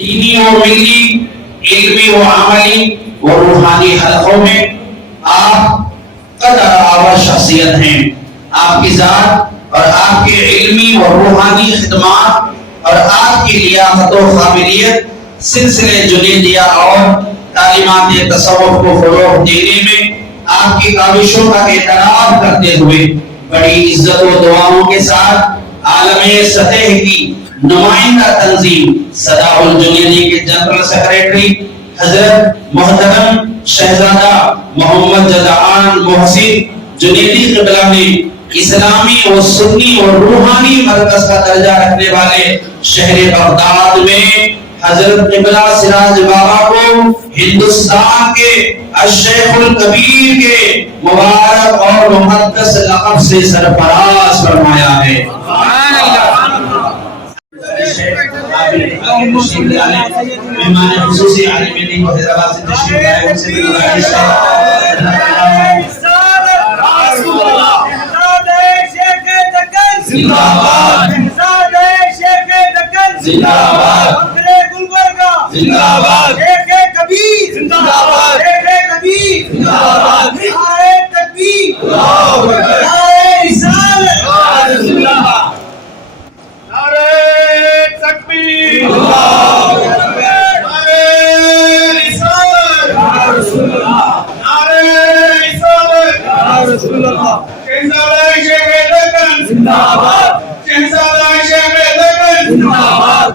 دینی و ملی، علمی و عملی و روحانی حلقوں میں آپ قدر آور شخصیت ہیں. آپ کی ذات اور آپ کے علمی و روحانی خدمات اور آپ کی لیاقت و قابلیت سلسلے جنیدیہ اور تعلیمات تصوف کو فروغ دینے میں آپ کی کاوشوں کا اعتراف کرتے ہوئے بڑی عزت و دعاؤں کے ساتھ عالمی سطح کی نمائندہ تنظیم صداع الجنیدی کے جنرل سیکریٹری حضرت محترم شہزادہ محمد جدعان محسن جنیدی قبلہ نے اسلامی و سنی اور روحانی مرکز کا درجہ رکھنے والے شہر بغداد میں حضرت قبلہ سراج بابا کو ہندوستان کے الشیخ الکبیر کے مبارک اور مقدس لقب سے سرفراز فرمایا ہے. مہمان خصوصی عالم دین و حیدرآباد سے تشریف لائے ان سے بھی گزارش ہے زندہ باد، زندہ باد، زندہ باد، شیخ کبیر زندہ باد، شیخ کبیر زندہ باد، نعرہ تکبیر، اللہ اکبر، نعرہ رسالت، زندہ باد، نعرہ تکبیر، اللہ اکبر، نعرہ رسالت، یا رسول اللہ، نعرہ رسالت، یا رسول اللہ، شہزادہ شیخ دکن زندہ باد، شہزادہ شیخ دکن زندہ باد.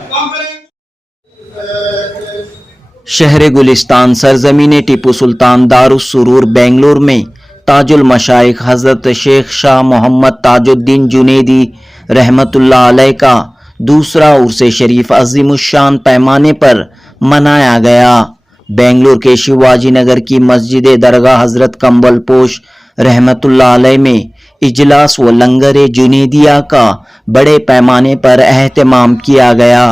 شہر گلستان سرزمین ٹیپو سلطان دار السرور بنگلور میں تاج المشائخ حضرت شیخ شاہ محمد تاج الدین جنیدی رحمت اللہ علیہ کا دوسرا عرس شریف عظیم الشان پیمانے پر منایا گیا. بنگلور کے شیواجی نگر کی مسجد درگاہ حضرت کمبل پوش رحمت اللہ علیہ میں اجلاس و لنگر جنیدیہ کا بڑے پیمانے پر اہتمام کیا گیا.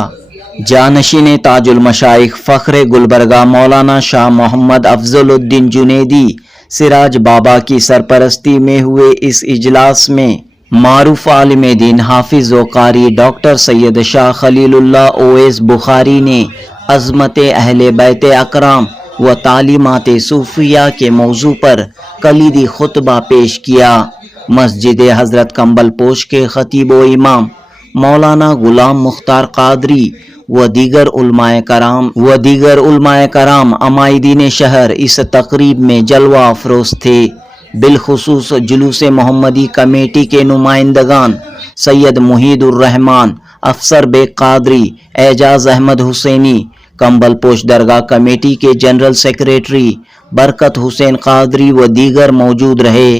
جانشین تاج المشائخ فخر گلبرگہ مولانا شاہ محمد افضل الدین جنیدی سراج بابا کی سرپرستی میں ہوئے اس اجلاس میں معروف عالم دین حافظ و قاری ڈاکٹر سید شاہ خلیل اللہ اویس بخاری نے عظمت اہل بیت اکرام و تعلیمات صوفیہ کے موضوع پر کلیدی خطبہ پیش کیا. مسجد حضرت کمبل پوش کے خطیب و امام مولانا غلام مختار قادری و دیگر علماء کرام عمائدین شہر اس تقریب میں جلوہ افروز تھے. بالخصوص جلوس محمدی کمیٹی کے نمائندگان سید محید الرحمان، افسر بیگ قادری، اعجاز احمد حسینی، کمبل پوش درگاہ کمیٹی کے جنرل سیکریٹری برکت حسین قادری و دیگر موجود رہے.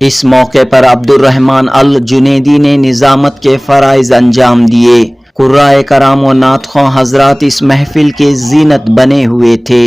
اس موقع پر عبد الرحمن الجنیدی نے نظامت کے فرائض انجام دیے. قرائے کرام و نعت خواں حضرات اس محفل کے زینت بنے ہوئے تھے.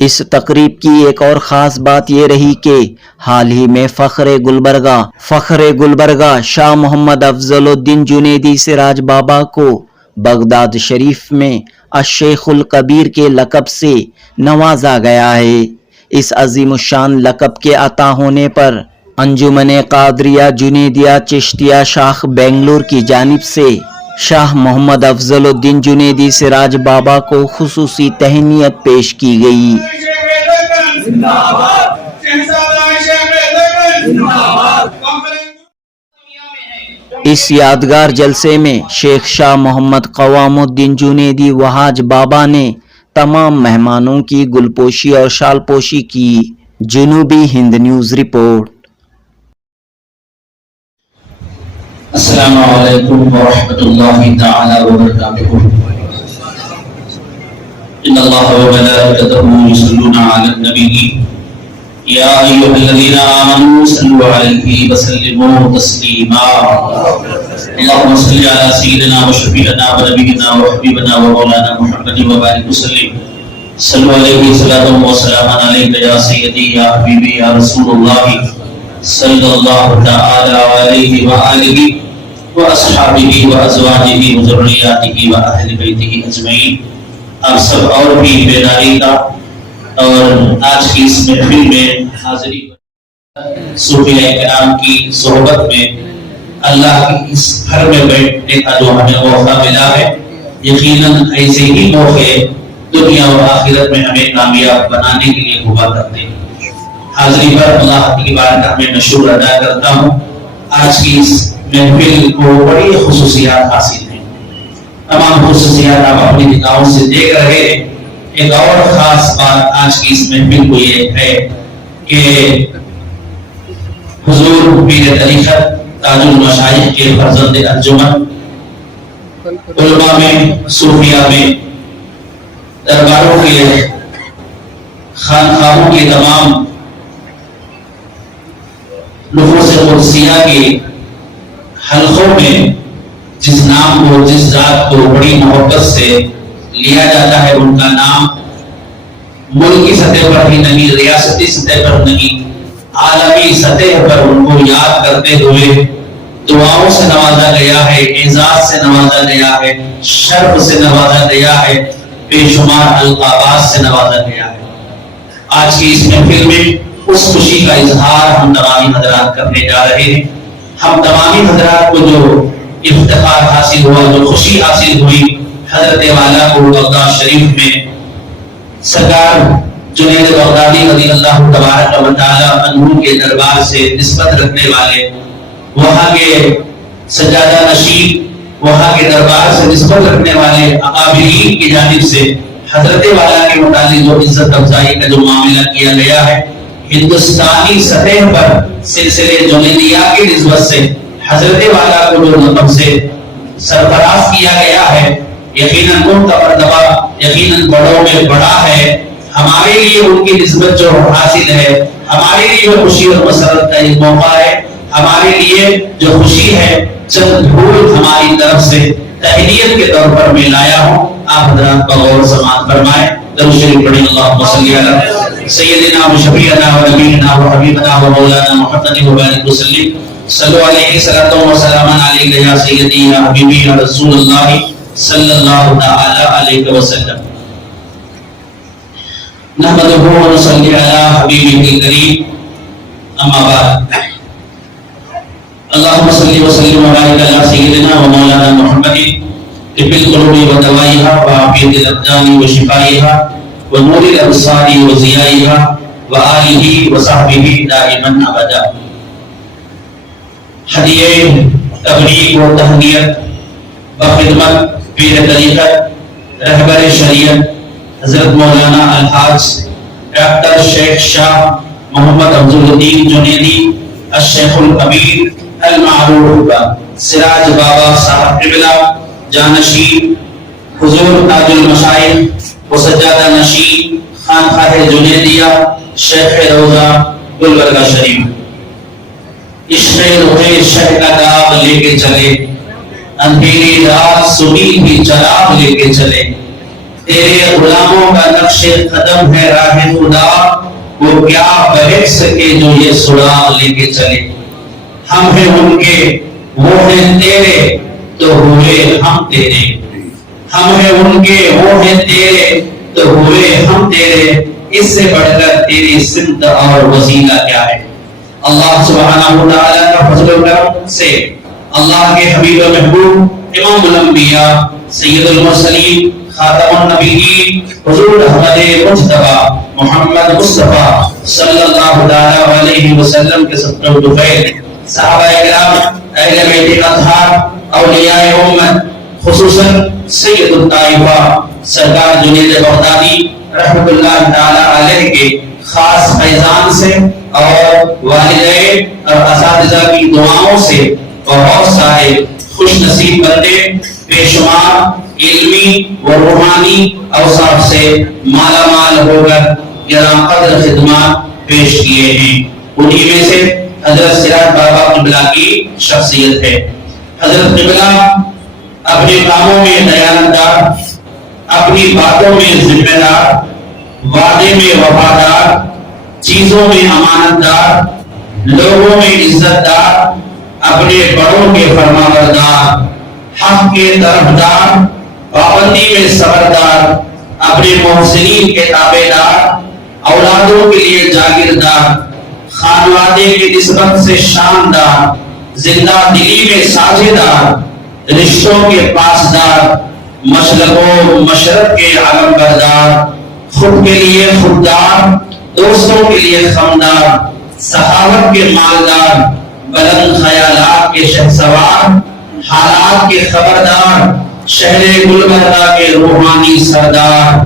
اس تقریب کی ایک اور خاص بات یہ رہی کہ حال ہی میں فخر گلبرگہ شاہ محمد افضل الدین جنیدی سراج بابا کو بغداد شریف میں الشیخ الکبیر کے لقب سے نوازا گیا ہے. اس عظیم الشان لقب کے عطا ہونے پر انجمن قادریہ جنیدیہ چشتیہ شاخ بنگلور کی جانب سے شاہ محمد افضل الدین جنیدی سراج بابا کو خصوصی تہنیت پیش کی گئی. اس یادگار جلسے میں شیخ شاہ محمد قوام الدین جنیدی وحاج بابا نے تمام مہمانوں کی گلپوشی اور شال پوشی کی. جنوبی ہند نیوز رپورٹ. السلام علیکم ورحمۃ اللہ تعالی وبرکاتہ. ان اللہ وملائکتہ یصلون علی النبی یا ایھا الذین آمنوا صلوا علیہ وسلموا تسلیما. اللهم صل علی سیدنا وشفیعنا ونبینا وحبیبنا ومولانا محمد وبارک وسلم. صلوا علیہ صلاۃ و سلام علیک یا سیدی یا حبیبی یا رسول اللہ صلی اللہ تعالی علیہ وآلہ واصحابہ وازواجہ وذریاتہ واہل بیتہ اجمعین. آپ سب اور بھی بیداری کا اور آج کی اس محفل میں حاضری صوفیاء کرام کی صحبت میں اللہ کی اس گھر میں بیٹھنے کا جو ہمیں موقع ملا ہے، یقیناً ایسے ہی موقع دنیا اور آخرت میں ہمیں کامیاب بنانے کے لیے ہوا کرتے ہیں۔ حاضری پر اللہ کی بارگاہ میں میں شکر ادا کرتا ہوں۔ آج کی اس محفل کو بڑی خصوصیات حاصل ہیں، تمام خصوصیات آپ اپنی نگاہوں سے دیکھ رہے ہیں۔ ایک اور خاص بات آج کی اس محفل کو یہ ہے کہ حضور پیر طریقت تاج المشائخ کے فرزند انجمن، علماء میں، صوفیاء میں، درباروں کے، خانقاہوں کے تمام نفوس قدسیہ کے حلقوں میں جس نام کو، جس ذات کو بڑی محبت سے لیا جاتا ہے، ان کا نام ملکی سطح پر ہی نہیں، ریاستی سطح پر نہیں، عالمی سطح پر ان کو یاد کرتے ہوئے دعاؤں سے نوازا گیا ہے، اعزاز سے نوازا گیا ہے، شرف سے نوازا گیا ہے، بے شمار القابات سے نوازا گیا ہے۔ آج کی اس محفل میں اس خوشی کا اظہار ہم تمامی حضرات کرنے جا رہے ہیں۔ ہم تمامی حضرات کو جو افتخار حاصل ہوا، جو خوشی حاصل ہوئی، حضرت والا کو بغداد شریف میں سرکار جنید بغدادی رضی اللہ تبارک و تعالی عنہ کے دربار سے نسبت رکھنے والے، وہاں کے سجادہ نشین، وہاں کے دربار سے نسبت رکھنے والے اکابرین کی جانب سے حضرت والا کے متعلق جو عزت افزائی کا جو معاملہ کیا گیا ہے، ہندوستانی سطح پر سلسلے جنیدیہ کی نسبت سے حضرت والا کو جو لقب سے سرفراز کیا گیا ہے، یقیناً ان کا مرتبہ یقیناً بڑوں میں بڑا ہے۔ ہمارے لیے ان کی نسبت جو حاصل ہے، ہمارے لیے جو خوشی اور مسرت کا ایک موقع ہے، ہمارے لیے جو خوشی ہے، چند پھول ہماری طرف سے تہنیت کے طور پر میں لایا ہوں۔ آپ حضرات کا غور سماعت فرمائیں، درود شریف پڑھیں، اللہم صلی علی سیدنا و شفیعنا و نبینا و حبیبنا و مولانا محمد و بارک وسلم، صلو علیہ صلاۃ و سلام علیک یا سیدی یا حبیبی یا رسول اللہ صلی اللہ تعالی علیہ وسلم۔ نحمدہ و نصلی علی حبیبہ الکریم، اما بعد، اللہم صلی وسلم و بارک علی سیدنا و مولانا محمد طب القلوب و دوائها و عافیت الابدان و شفائها و نور الابصار و ضیائها و آلہ و صحبہ دائما ابدا۔ ہدیہ تبریک و تہنیت بخدمت پیر طریقت رہبر شریعت حضرت مولانا الحاج ڈاکٹر شیخ شاہ محمد افضل الدین جنیدی الشیخ الکبیر المعروف سراج بابا صاحب قبلہ جانشین حضور تاج المشائخ و سجادہ نشین خانقاہ جنیدیہ شیخ روضہ گلبرگہ شریف، عشق رخ شہ کا داغ لے کے چلے، اندھیری رات سنی بھی چراغ لے کے چلے، تیرے غلاموں کا نقش قدم ہے راہ خدا، وہ کیا بہت سکے جو یہ سراغ لے کے چلے۔ ہم ہیں ان کے، وہ ہیں تیرے، تو ہوئے ہم تیرے، ہم ہیں ان کے، وہ ہیں تیرے، تو ہوئے ہم تیرے، اس سے بڑھ کر تیری سمت اور وسیلہ کیا ہے۔ اللہ سبحانہ و تعالیٰ کا فضل و کرم سے اللہ کے حبیب و محبوب امام الانبیاء سید المرسلین خاتم النبیین حضور احمد مجتبی محمد مصطفیٰ صلی اللہ علیہ وسلم کے صدقہ و طفیل، صحابہ اکرام، اہل بیت اطہار، اولیاء امت، خصوصاً سید الطائفہ سرکار جنید بغدادی رحمۃ اللہ تعالی علیہ کے خاص فیضان سے اور والدین اور اساتذہ کی دعاؤں سے بہت سارے خوش نصیب بندے بے شمار علمی و روحانی اوصاف سے مالا مال ہو کر گراں قدر خدمات پیش کیے ہیں۔ انہی میں سے حضرت سراج بابا قبلہ کی شخصیت ہے۔ حضرت قبلہ اپنے کاموں میں دیانتدار، اپنی باتوں میں ذمہ دار، وعدے میں وفادار، چیزوں میں امانت دار، لوگوں میں عزت دار، اپنے بڑوں کے فرمانبردار، حق کے طرفدار، پابندی میں صبردار، اپنے محسنین کے تابعدار، اولادوں کے لیے جاگیردار، خانوادے کی نسبت سے شاندار، زندہ دلی میں ساجھیدار، رشتوں کے پاسدار، مشرق و مشرق کے علم بردار، خود کے لیے خوددار، دوستوں کے لیے خمدار، سخاوت کے مالدار، بلند خیالات کے شہسوار، حالات کے خبردار، شہر گلبرگہ کے روحانی سردار،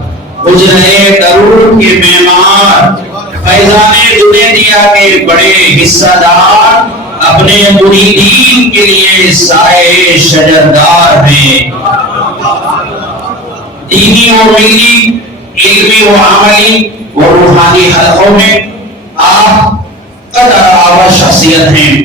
حجرے درود کے معمار، فیضان جنیدیہ کے بڑے حصہ دار، اپنے مریدین کے لیے سائے شجردار ہیں۔ دینی و ملی، علمی و عملی و روحانی حلقوں میں آپ قدر آور شخصیت ہیں۔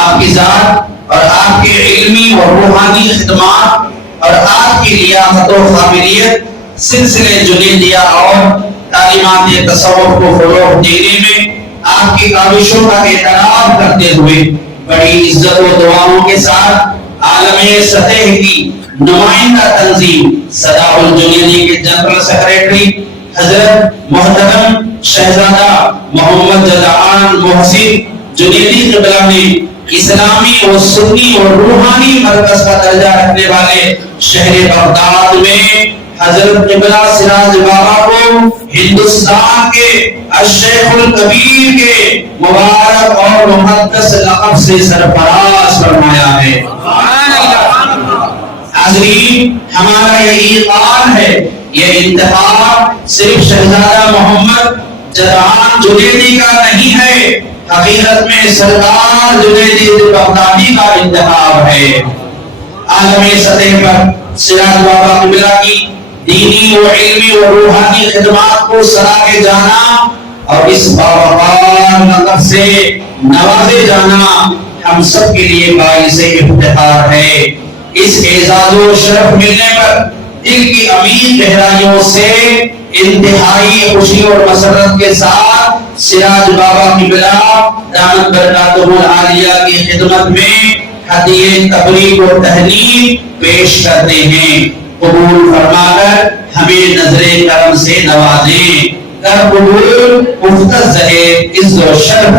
آپ کی ذات اور آپ کے علمی و روحانی خدمات اور آپ کی لیاقت و قابلیت سلسلے جنیدیہ اور تعلیمات تصوف کو فروغ دینے میں آپ کی کاوشوں کا اعتراف کرتے ہوئے بڑی عزت و دعاؤں کے ساتھ عالم سطح کی نمائندہ تنظیم صداع الجنیدی کے جنرل سیکریٹری حضرت محترم شہزادہ محمد جدعان محسن جنیدی قبلہ نے اسلامی و سنی و روحانی مرکز کا درجہ رکھنے والے شہر بغداد میں حضرت قبلہ سراج بابا کو ہندوستان کے الشیخ الکبیر کے مبارک اور مقدس لقب سے سرفراز فرمایا ہے۔ حاضرین، ہمارا یہ ایقان ہے، یہ انتخاب صرف شہزادہ محمد جدعان جنیدی کا نہیں ہے، حقیقت میں سرکار جنیدی بغدادی کا انتخاب ہے۔ عالمی سطح پر سراج بابا قبلہ کی دینی و علمی و روحانی خدمات کو سراغے جانا اور اس باوقار لقب سے نوازے جانا ہم سب کے لیے باعث افتخار ہے۔ اس اعزاز و شرف ملنے پر دل کی عمیق گہرائیوں سے انتہائی خوشی اور مسرت کے ساتھ سراج بابا قبلہ دامت برکاتہ العالیہ کی خدمت میں ہدیہ تبریک و تہنیت پیش کرتے ہیں۔ قبول فرما کر ہمیں نظر کرم سے نوازیں، کر قبول مفتز عز و شرف،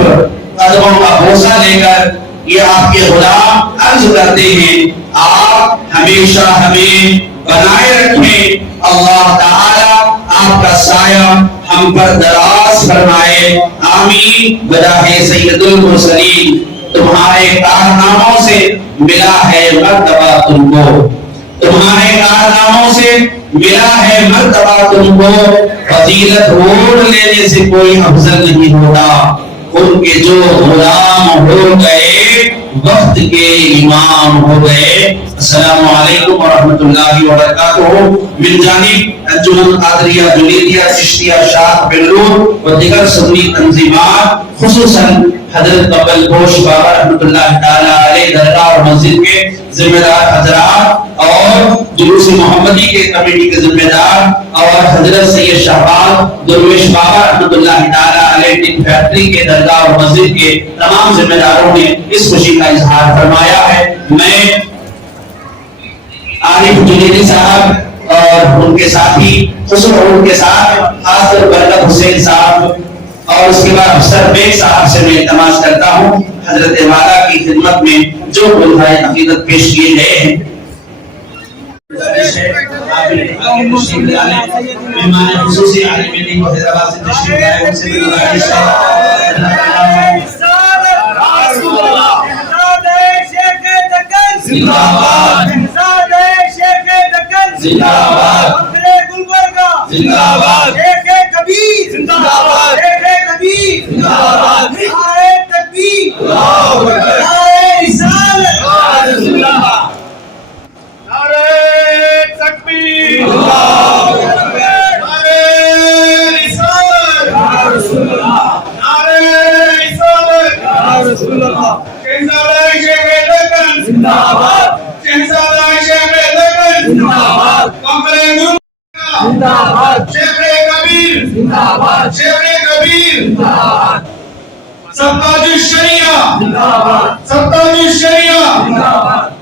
قدموں کا بوسہ لے کر یہ آپ کے غلام عرض کرتے ہیں آپ ہمیشہ ہمیں بنائے رکھیں، اللہ تعالی آپ کا سایہ ہم پر دراز فرمائے، آمین بجاہ سید المرسلین۔ تمہارے کارناموں سے ملا ہے مرتبہ تم کو، تمہارے کارناموں سے ملا ہے مرتبہ تم کو، فضیلت اوڑھ لینے سے کوئی افضل نہیں ہوتا، ان کے جو غلام ہو گئے وقت کے امام ہو گئے۔ السلام علیکم ورحمۃ اللہ وبرکاتہ۔ من جانب انجمن قادریہ جنیدیہ چشتیہ شاخ بنگلور و دیگر سنی تنظیمات، خصوصاً حضرت قبل گوش بابا رحمۃ اللہ تعالی علیہ درگاہ اور مسجد کے ذمہ دار حضرات اور جلوس محمدی کے کمیٹی کے ذمہ دار اور حضرت سید شہباز درویش بابا رحمۃ اللہ تعالی علیہ ٹن فیکٹری کے درگاہ اور مسجد کے تمام ذمہ داروں نے اس خوشی کا اظہار فرمایا ہے۔ میں عارف جنیدی صاحب اور ان کے ساتھی خصوصاً ان کے ساتھ خاص طور پر برکت حسین صاحب اور اس کے بعد افسر بیگ صاحب سے میں التماس کرتا ہوں حضرت والا کی خدمت میں جو بلندائے عقیدت پیش کیے گئے ہیں مہمان خصوصی عالم دین و حیدرآباد سے تشریف لائے ان سے بھی گزارش ہے زندہ باد زندہ باد زندہ باد کبیر زندہ باد کبیر زندہ باد نعرہ تکبیر اللہ اکبر نعرہ رسالت زندہ باد نعرہ تکبیر اللہ اکبر نعرہ رسالت یا رسول اللہ نعرہ رسالت یا رسول اللہ شہزادہ شیخ دکن زندہ باد شہزادہ شیخ دکن زندہ باد زندہ باد شیخ کبیر زندہ باد شیخ کبیر زندہ باد سبتاج الشریعہ زندہ باد سبتاج الشریعہ زندہ باد